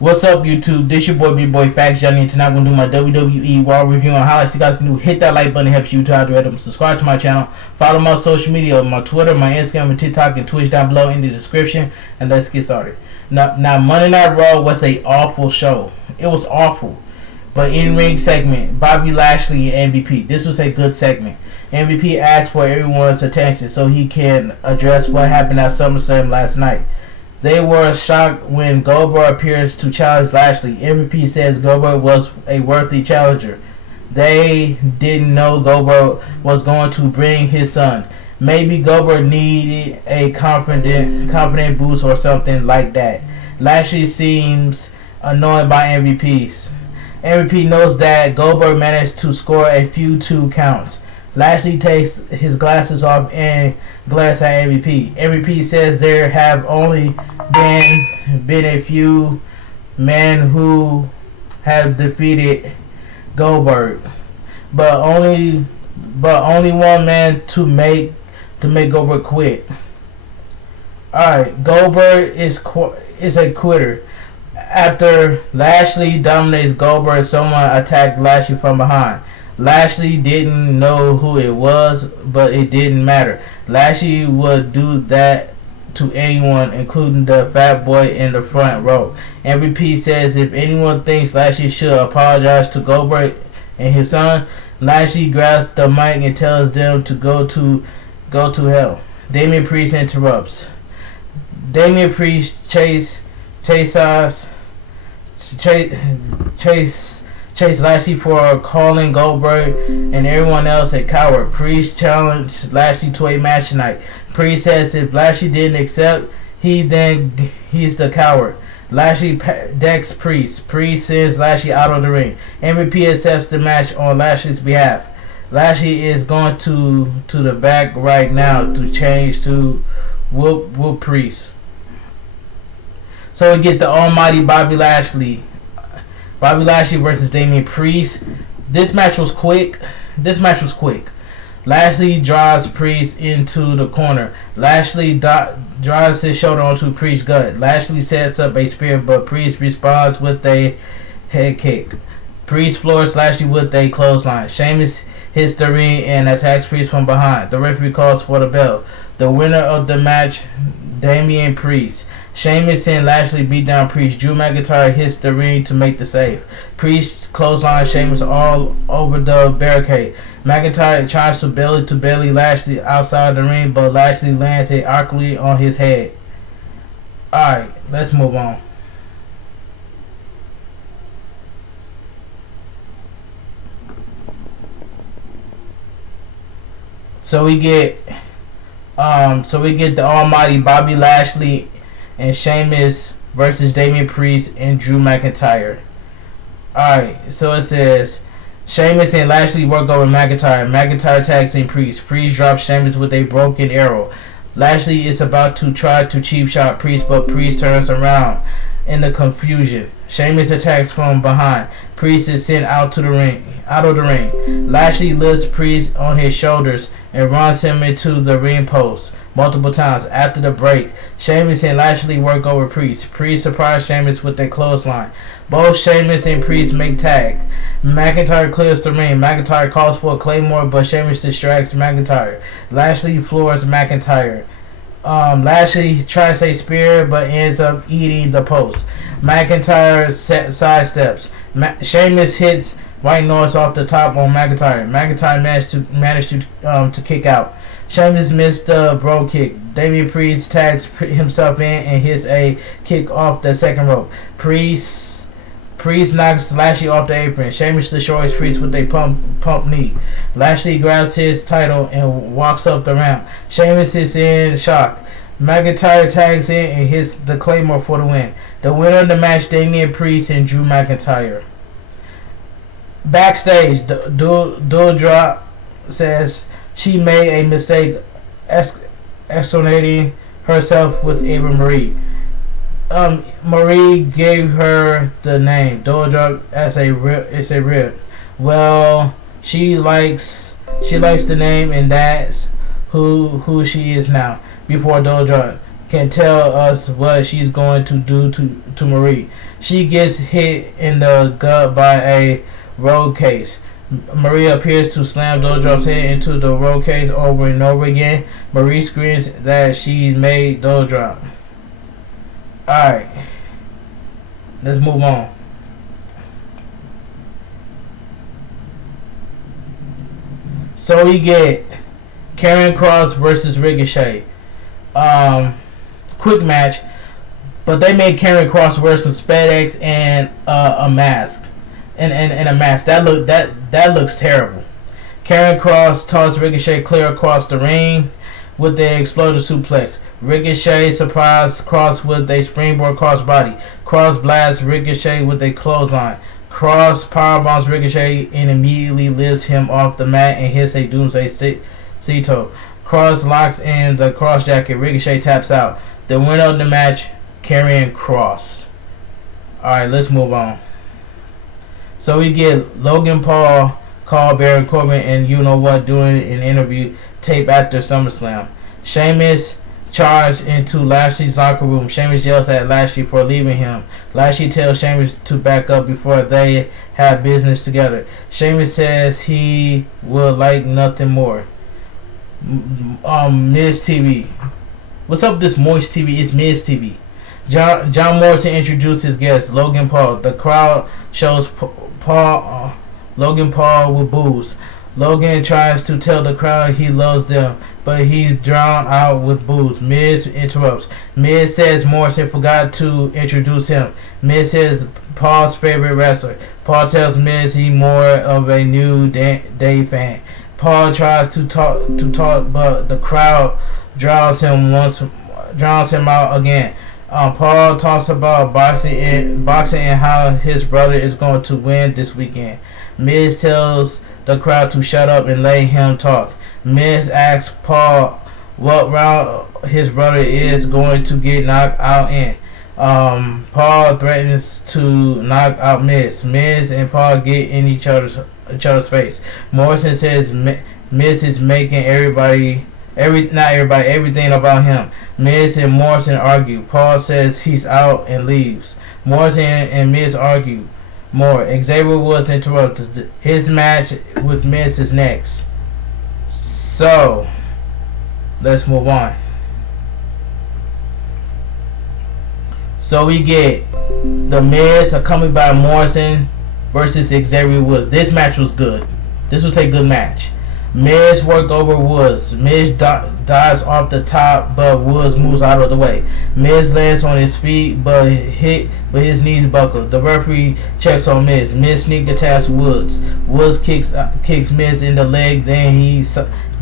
What's up, YouTube? This your boy, Big Boy Facts Johnny, and tonight I'm gonna do my WWE Raw review on highlights. You guys can do hit that like button, it helps YouTube algorithm. Subscribe to my channel, follow my social media, my Twitter, my Instagram, and TikTok, and Twitch down below in the description. And let's get started. Now Monday Night Raw was a awful show. It was awful, but in-ring segment, Bobby Lashley and MVP. This was a good segment. MVP asked for everyone's attention so he can address what happened at SummerSlam last night. They were shocked when Goldberg appears to challenge Lashley. MVP says Goldberg was a worthy challenger. They didn't know Goldberg was going to bring his son. Maybe Goldberg needed a confident boost or something like that. Lashley seems annoyed by MVPs. MVP knows that Goldberg managed to score a few 2 counts. Lashley takes his glasses off and glares at MVP. MVP says there have only been a few men who have defeated Goldberg, but only one man to make Goldberg quit. Alright, Goldberg is a quitter. After Lashley dominates Goldberg, someone attacked Lashley from behind. Lashley didn't know who it was, but it didn't matter. Lashley would do that to anyone, including the fat boy in the front row. MVP says if anyone thinks Lashley should apologize to Goldberg and his son, Lashley grabs the mic and tells them to go to hell. Damian Priest interrupts. Damian Priest chase Lashley for calling Goldberg and everyone else a coward. Priest challenged Lashley to a match tonight. Priest says if Lashley didn't accept, he's the coward. Lashley decks Priest. Priest sends Lashley out of the ring. MVP accepts the match on Lashley's behalf. Lashley is going to the back right now to change to whoop Priest. So we get the almighty Bobby Lashley versus Damian Priest. This match was quick. Lashley drives Priest into the corner. Lashley drives his shoulder onto Priest's gut. Lashley sets up a spear, but Priest responds with a head kick. Priest floors Lashley with a clothesline. Sheamus hits the ring and attacks Priest from behind. The referee calls for the bell. The winner of the match, Damian Priest. Sheamus and Lashley beat down Priest. Drew McIntyre hits the ring to make the save. Priest clothesline Sheamus all over the barricade. McIntyre tries to belly Lashley outside the ring, but Lashley lands it awkwardly on his head. Alright, let's move on. So we get the almighty Bobby Lashley and Sheamus versus Damian Priest and Drew McIntyre. Alright, so it says Sheamus and Lashley work over McIntyre. McIntyre tags in Priest. Priest drops Sheamus with a broken arrow. Lashley is about to try to cheap shot Priest, but Priest turns around in the confusion. Sheamus attacks from behind. Priest is sent out of the ring. Lashley lifts Priest on his shoulders and runs him into the ring post multiple times. After the break, Sheamus and Lashley work over Priest. Priest surprises Sheamus with a clothesline. Both Sheamus and Priest make tag. McIntyre clears the ring. McIntyre calls for a Claymore, but Sheamus distracts McIntyre. Lashley floors McIntyre. Lashley tries a spear, but ends up eating the post. McIntyre sidesteps. Sheamus hits white noise off the top on McIntyre. McIntyre managed to kick out. Sheamus missed the bro kick. Damian Priest tags himself in and hits a kick off the second rope. Priest knocks Lashley off the apron. Sheamus destroys Priest with a pump knee. Lashley grabs his title and walks up the ramp. Sheamus is in shock. McIntyre tags in and hits the Claymore for the win. The winner of the match, Damian Priest and Drew McIntyre. Backstage, Doudrop says she made a mistake exonerating herself with Ava Marie. Marie gave her the name Doudrop as a rib. Well, she likes the name, and that's who she is now. Before Doudrop can tell us what she's going to do to Marie. She gets hit in the gut by a road case. Marie appears to slam Doudrop's head into the road case over and over again. Marie screams that she made Doudrop. Alright, let's move on. So we get Karrion Kross versus Ricochet. Quick match, but they made Karrion Kross wear some spandex and a mask, and a mask that looks terrible. Karrion Kross tosses Ricochet clear across the ring with the explosive suplex. Ricochet surprised Kross with a springboard crossbody. Kross blasts Ricochet with a clothesline. Kross powerbombs Ricochet and immediately lifts him off the mat and hits a Doomsday Cito. Kross locks in the cross jacket. Ricochet taps out. The winner of the match, Karrion Kross. Alright, let's move on. So we get Logan Paul call Baron Corbin and you know what doing an interview tape after SummerSlam. Sheamus charged into Lashley's locker room. Sheamus yells at Lashley for leaving him. Lashley tells Sheamus to back up before they have business together. Sheamus says he would like nothing more. Miz TV. What's up with this Moist TV? It's Miz TV. John Morrison introduced his guest, Logan Paul. The crowd shows Logan Paul with boos. Logan tries to tell the crowd he loves them, but he's drowned out with boos. Miz interrupts. Miz says Morrison forgot to introduce him. Miz says Paul's favorite wrestler. Paul tells Miz he's more of a New Day fan. Paul tries to talk, but the crowd drowns him out again. Paul talks about boxing and how his brother is going to win this weekend. Miz tells the crowd to shut up and let him talk. Miz asks Paul what round his brother is going to get knocked out in. Paul threatens to knock out Miz. Miz and Paul get in each other's face. Morrison says Miz is making everything about him. Miz and Morrison argue. Paul says he's out and leaves. Morrison and Miz argue more. Xavier Woods interrupts. His match with Miz is next. So, let's move on. So we get The Miz accompanied by Morrison versus Xavier Woods. This match was good. This was a good match. Miz worked over Woods. Miz dives off the top, but Woods moves out of the way. Miz lands on his feet, but his knees buckle. The referee checks on Miz. Miz sneak attacks Woods. Woods kicks Miz in the leg. Then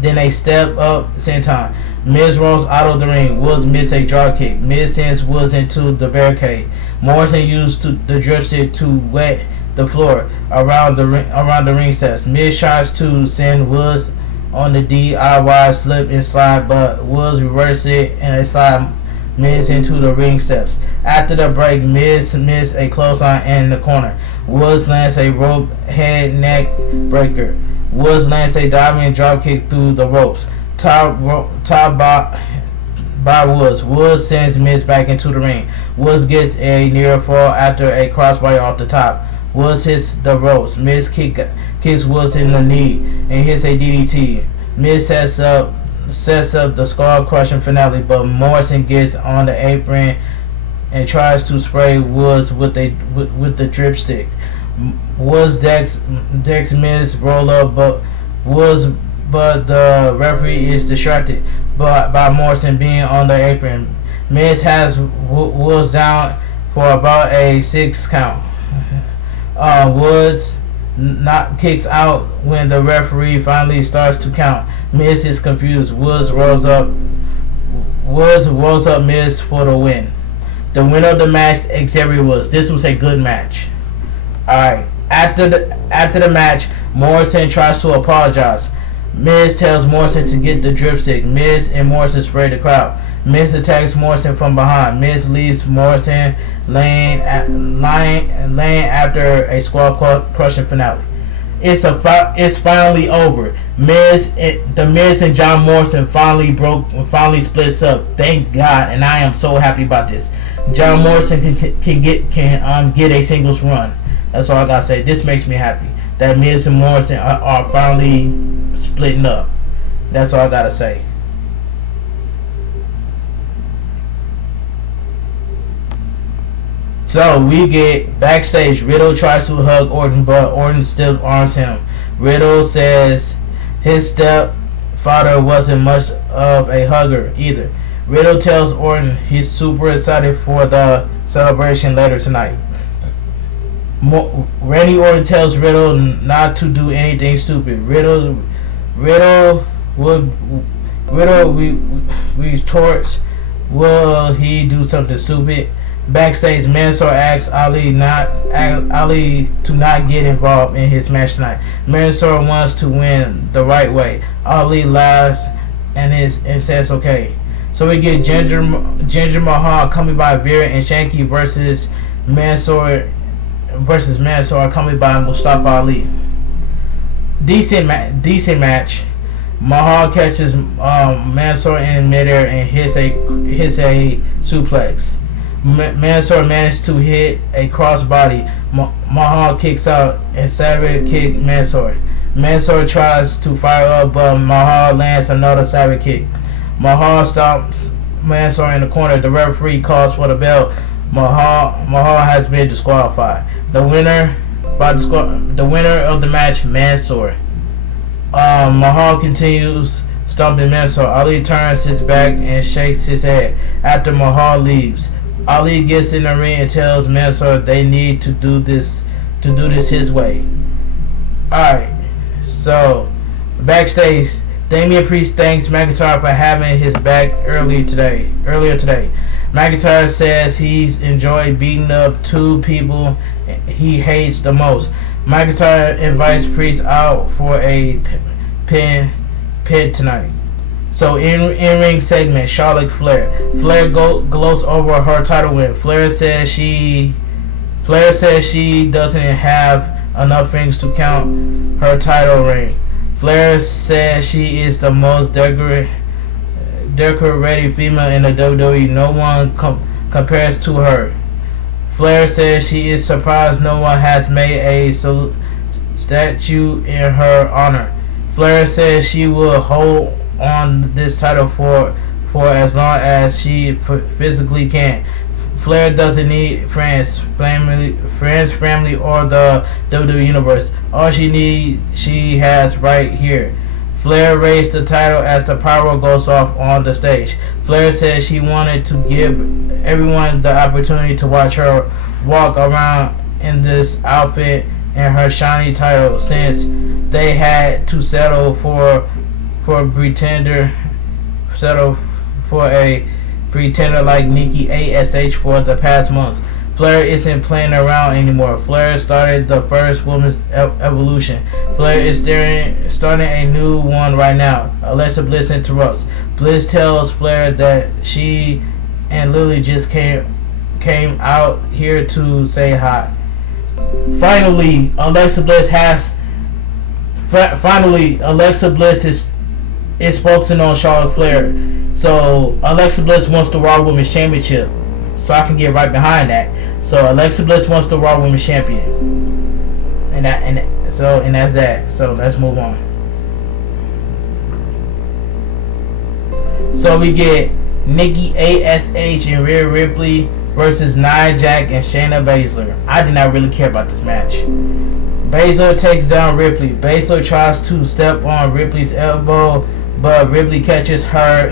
they step up same time. Miz rolls out of the ring. Woods misses a drop kick. Miz sends Woods into the barricade. Morrison used the dripstick to wet the floor around the ring steps. Miz tries to send Woods on the DIY slip and slide, but Woods reverses it and slide Miz into the ring steps. After the break, Miz missed a clothesline in the corner. Woods lands a rope head neck breaker. Woods lands a diving drop kick through the ropes. Top by Woods. Woods sends Miz back into the ring. Woods gets a near fall after a crossbody off the top. Woods hits the ropes. Miz kicks Woods in the knee and hits a DDT. Miz sets up the skull crushing finale, but Morrison gets on the apron and tries to spray Woods with the dripstick. Woods decks Miz roll up, but the referee is distracted by Morrison being on the apron. Miz has Woods down for about a 6 count. Woods kicks out when the referee finally starts to count. Miz is confused. Woods rolls up Miz for the win. The winner of the match, Xavier Woods. This was a good match. Alright. After the match, Morrison tries to apologize. Miz tells Morrison to get the dripstick. Miz and Morrison spray the crowd. Miz attacks Morrison from behind. Miz leaves Morrison laying after a skull crushing finale. It's finally over. The Miz and John Morrison finally splits up. Thank God, and I am so happy about this. John Morrison can get a singles run. That's all I gotta say. This makes me happy that Miz and Morrison are finally splitting up. That's all I gotta say. So we get backstage. Riddle tries to hug Orton, but Orton still arms him. Riddle says his stepfather wasn't much of a hugger either. Riddle tells Orton he's super excited for the celebration later tonight. Randy Orton tells Riddle not to do anything stupid. Riddle retorts, will he do something stupid? Backstage, Mansoor asks Ali to not get involved in his match tonight. Mansoor wants to win the right way. Ali laughs and says okay. So we get Ginger Mahal coming by Vera and Shanky versus Mansoor coming by Mustafa Ali. Decent match. Mahal catches Mansoor in midair and hits a suplex. Mansoor managed to hit a crossbody. Mahal kicks out and Savage kick Mansoor. Mansoor tries to fire up, but Mahal lands another Savage kick. Mahal stomps Mansoor in the corner. The referee calls for the bell. Mahal has been disqualified. The winner of the match, Mansoor. Mahal continues stomping Mansoor. Ali turns his back and shakes his head. After Mahal leaves, Ali gets in the ring and tells Mansoor they need to do this his way. Alright, so backstage, Damian Priest thanks McIntyre for having his back earlier today. McIntyre says he's enjoyed beating up two people he hates the most. McIntyre invites Priest out for a pit tonight. So in ring segment, Charlotte Flair. Flair gloats over her title win. Flair says she doesn't have enough rings to count her title reign. Flair says she is the most decorated female in the WWE. No one compares to her. Flair says she is surprised no one has made a statue in her honor. Flair says she will hold on this title for as long as she physically can. Flair doesn't need friends, family, or the WWE Universe. All she needs, she has right here. Flair raised the title as the pyro goes off on the stage. Flair says she wanted to give everyone the opportunity to watch her walk around in this outfit and her shiny title, since they had to settle for a pretender like Nikki ASH for the past months. Flair isn't playing around anymore. Flair started the first women's evolution. Flair is starting a new one right now. Alexa Bliss interrupts. Bliss tells Flair that she and Lily just came out here to say hi. Finally, Alexa Bliss is focusing on Charlotte Flair. So Alexa Bliss wants the Raw Women's Championship. So I can get right behind that. So Alexa Bliss wants the Raw Women's Champion. And that's that. So let's move on. So we get Nikki ASH and Rhea Ripley versus Nia Jax and Shayna Baszler. I did not really care about this match. Baszler takes down Ripley. Baszler tries to step on Ripley's elbow, but Ripley catches her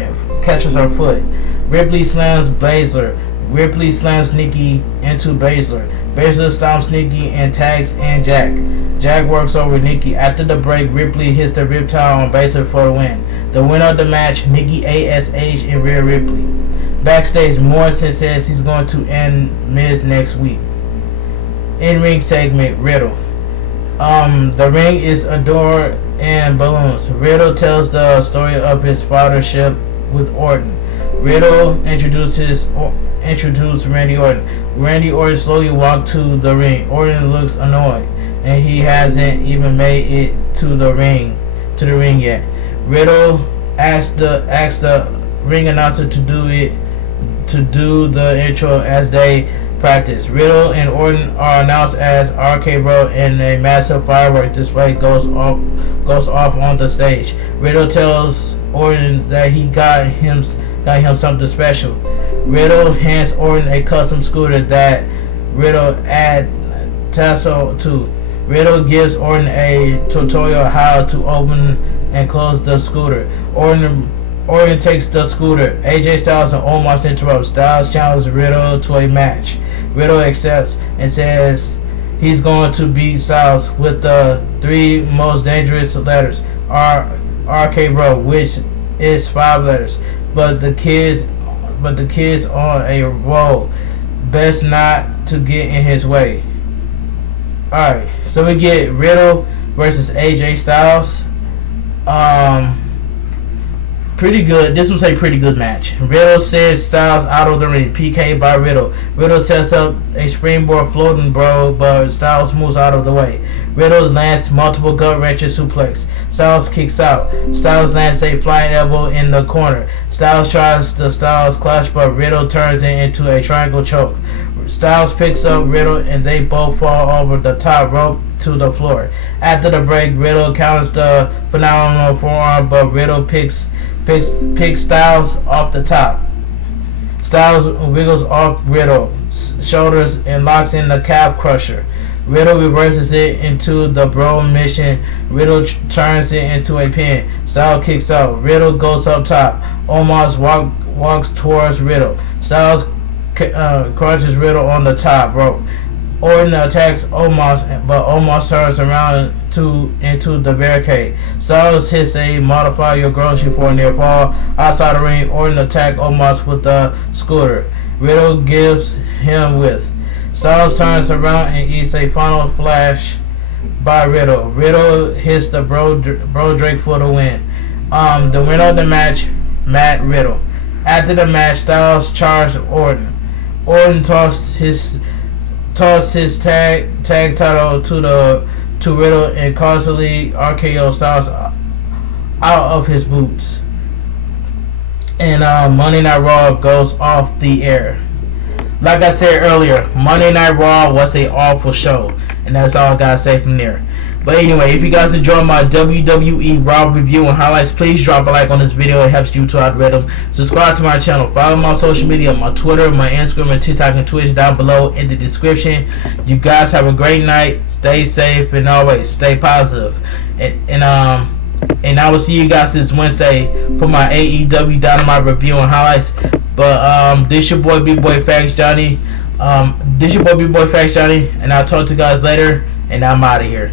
foot. Ripley slams Baszler. Ripley slams Nikki into Baszler. Baszler stomps Nikki and tags in Jack. Jack works over Nikki. After the break, Ripley hits the riptide on Baszler for the win. The winner of the match, Nikki ASH and Rhea Ripley. Backstage, Morrison says he's going to end Miz next week. In-ring segment, Riddle. The ring is adored in balloons. Riddle tells the story of his fathership with Orton. Riddle introduced Randy Orton. Randy Orton slowly walked to the ring. Orton looks annoyed and he hasn't even made it to the ring yet. Riddle asked the ring announcer to do the intro as they practice. Riddle and Orton are announced as RK-Bro, and a massive fireworks display goes off on the stage. Riddle tells Orton that he got him something special. Riddle hands Orton a custom scooter that Riddle add tassel to. Riddle gives Orton a tutorial how to open and close the scooter. Orton takes the scooter. AJ Styles and Omos interrupt. Styles challenges Riddle to a match. Riddle accepts and says he's going to beat Styles with the 3 most dangerous letters, RK-Bro, which is 5 letters. But the kids on a roll. Best not to get in his way. Alright, so we get Riddle versus AJ Styles. Pretty good. This was a pretty good match. Riddle sends Styles out of the ring. PK by Riddle. Riddle sets up a springboard floating bro, but Styles moves out of the way. Riddle lands multiple gut wrenches suplex. Styles kicks out. Styles lands a flying elbow in the corner. Styles tries the Styles clutch, but Riddle turns it into a triangle choke. Styles picks up Riddle and they both fall over the top rope to the floor. After the break, Riddle counters the phenomenal forearm, but Riddle picks Styles off the top. Styles wiggles off Riddle's shoulders and locks in the calf crusher. Riddle reverses it into the bro mission. Riddle turns it into a pin. Styles kicks out. Riddle goes up top. Omos walks towards Riddle. Styles crunches Riddle on the top rope. Orton attacks Omos, but Omos turns around into the barricade. Styles hits a modify your grocery for a near fall. Outside the ring, Orton attacks Omos with the scooter. Riddle gives him with. Styles turns around and eats a final flash by Riddle. Riddle hits the bro Drake for the win. The winner of the match, Matt Riddle. After the match, Styles charged Orton. Orton tossed his tag title to Riddle and causally RKO Styles out of his boots. And Monday Night Raw goes off the air. Like I said earlier, Monday Night Raw was an awful show, and that's all I gotta say from there. But anyway, if you guys enjoyed my WWE Raw review and highlights, please drop a like on this video. It helps YouTube algorithm. Subscribe to my channel. Follow my social media, my Twitter, my Instagram, and TikTok and Twitch down below in the description. You guys have a great night. Stay safe and always stay positive. And I will see you guys this Wednesday for my AEW Dynamite review and highlights. But this your boy B-Boy Facts Johnny. And I'll talk to you guys later. And I'm out of here.